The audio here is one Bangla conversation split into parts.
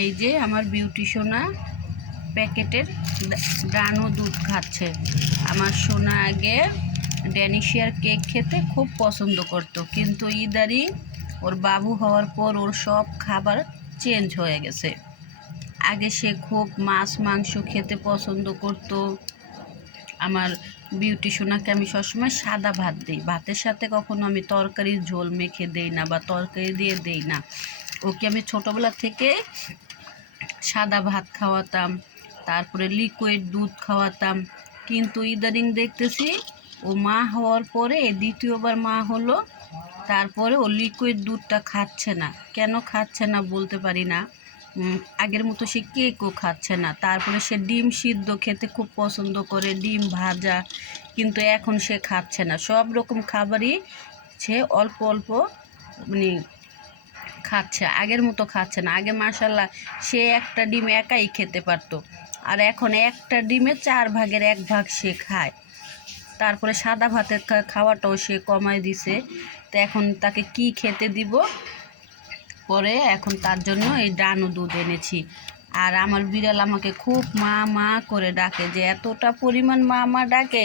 এই যে আমার বিউটি সোনা প্যাকেটের ডানো দুধ খাচ্ছে। আমার সোনা আগে ড্যানিশিয়ার কেক খেতে খুব পছন্দ করতো, কিন্তু ইদারি ওর বাবু হওয়ার পর ওর সব খাবার চেঞ্জ হয়ে গেছে। আগে সে খুব মাছ, মাংস খেতে পছন্দ করতো। আমার বিউটি সোনাকে আমি সবসময় সাদা ভাত দিই। ভাতের সাথে কখনো আমি তরকারির ঝোল মেখে দেই না বা তরকারি দিয়ে দেই না। ওকে আমি ছোটোবেলা থেকে সাদা ভাত খাওয়াতাম, তারপরে লিকুইড দুধ খাওয়াতাম। কিন্তু ইদানিং দেখতেছি, ও মা হওয়ার পরে, দ্বিতীয়বার মা হলো, তারপরে ও লিকুইড দুধটা খাচ্ছে না। কেন খাচ্ছে না বলতে পারি না। আগের মতো সে কেকও খাচ্ছে না। তারপরে সে ডিম সিদ্ধ খেতে খুব পছন্দ করে, ডিম ভাজা, কিন্তু এখন সে খাচ্ছে না। সব রকম খাবারই সে অল্প অল্প মানে খাচ্ছে, আগের মতো খাচ্ছে না। আগে মাসাল্লাহ সে একটা ডিম একাই খেতে পারতো। আর এখন একটা ডিমে চার ভাগের এক ভাগ সে খায়। তারপরে সাদা ভাতের খাওয়াটাও সে কমায় দিছে। তো এখন তাকে কি খেতে দিব? পরে এখন তার জন্য এই ডানো দুধ এনেছি। আর আমার বিড়াল আমাকে খুব মা মা করে ডাকে যে, এতটা পরিমাণ মা মা ডাকে,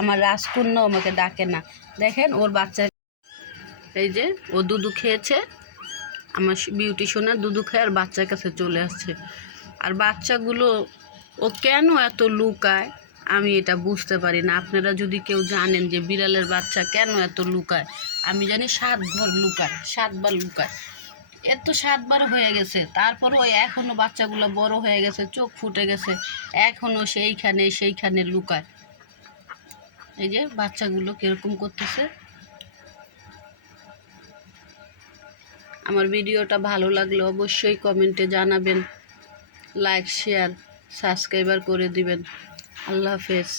আমার রাজকন্যাও আমাকে ডাকে না। দেখেন ওর বাচ্চা এই যে ও দুধু খেয়েছে। আমার বিউটি সোনা দুধু খেয়ে আর বাচ্চার কাছে চলে আসছে। আর বাচ্চাগুলো, ও কেন এত লুকায়? আমি এটা বুঝতে পারি না। আপনারা যদি কেউ জানেন যে বিড়ালের বাচ্চা কেন এত লুকায়? আমি জানি সাত ঘর লুকায়, সাতবার লুকায়। এর তো সাতবার হয়ে গেছে। তারপরে ওই এখনও বাচ্চাগুলো বড় হয়ে গেছে, চোখ ফুটে গেছে। এখনও সেইখানে সেইখানে লুকায়। এই যে বাচ্চাগুলো কীরকম করতেছে? আমার ভিডিওটা ভালো লাগলে অবশ্যই কমেন্টে জানাবেন। লাইক শেয়ার সাবস্ক্রাইবার করে দিবেন। আল্লাহ হাফেজ।